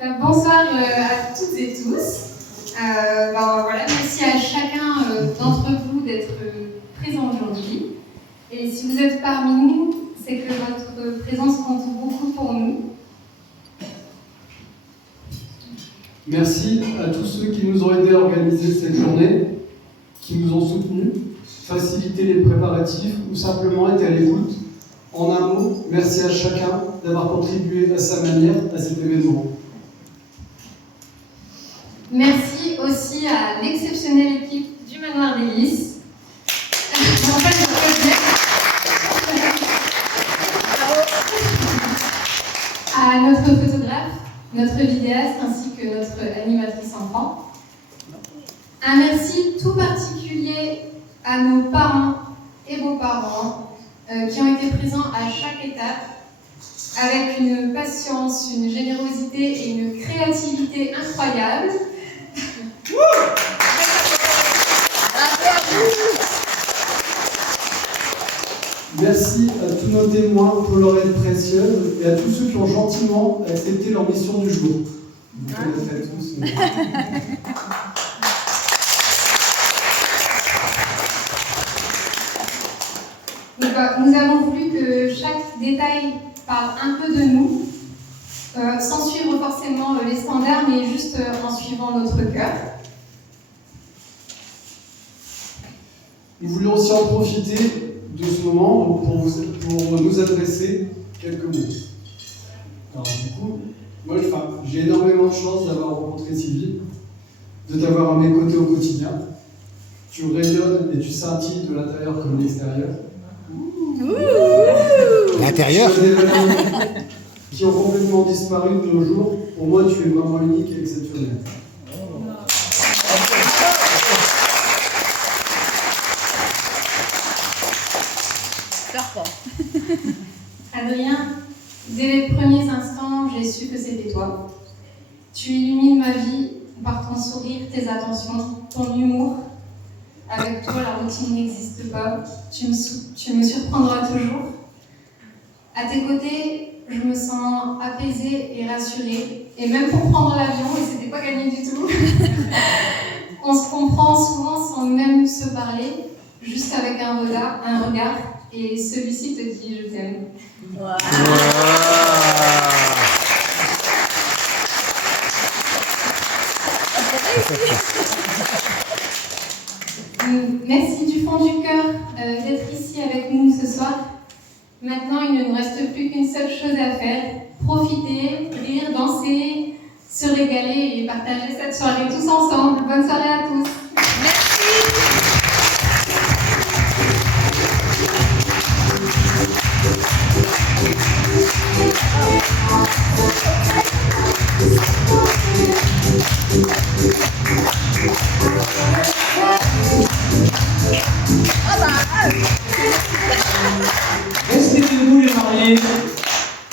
Bonsoir à toutes et tous. Voilà, merci à chacun d'entre vous d'être présent aujourd'hui. Et si vous êtes parmi nous, c'est que votre présence compte beaucoup pour nous. Merci à tous ceux qui nous ont aidés à organiser cette journée, qui nous ont soutenus, facilité les préparatifs ou simplement été à l'écoute. En un mot, merci à chacun d'avoir contribué à sa manière à cet événement. Merci aussi à l'exceptionnelle équipe du Manoir des Lys. À notre photographe, notre vidéaste ainsi que notre animatrice enfant. Un merci tout particulier à nos parents et beaux-parents qui ont été présents à chaque étape avec une patience, une générosité et une créativité incroyables. Merci à tous nos témoins pour leur aide précieuse et à tous ceux qui ont gentiment accepté leur mission du jour. Vous connaissez tous. Nous avons voulu que chaque détail parle un peu de nous, sans suivre forcément les standards, mais juste en suivant notre cœur. Nous voulions aussi en profiter de ce moment pour nous adresser quelques mots. Alors du coup, moi j'ai énormément de chance d'avoir rencontré Sylvie, de t'avoir à mes côtés au quotidien. Tu rayonnes et tu scintilles de l'intérieur comme de l'extérieur. L'intérieur qui ont complètement disparu de nos jours. Pour moi, tu es vraiment unique et exceptionnelle. Adrien, dès les premiers instants, j'ai su que c'était toi. Tu illumines ma vie par ton sourire, tes attentions, ton humour. Avec toi, la routine n'existe pas. Tu me surprendras toujours. À tes côtés, je me sens apaisée et rassurée. Et même pour prendre l'avion, et c'était pas gagné du tout, on se comprend souvent sans même se parler, juste avec un regard, et celui-ci te dit « je t'aime ». Merci du fond du cœur d'être ici avec nous ce soir. Maintenant, il ne nous reste plus qu'une seule chose à faire, profiter, rire, danser, se régaler et partager cette soirée tous ensemble. Bonne soirée à tous. Ah bah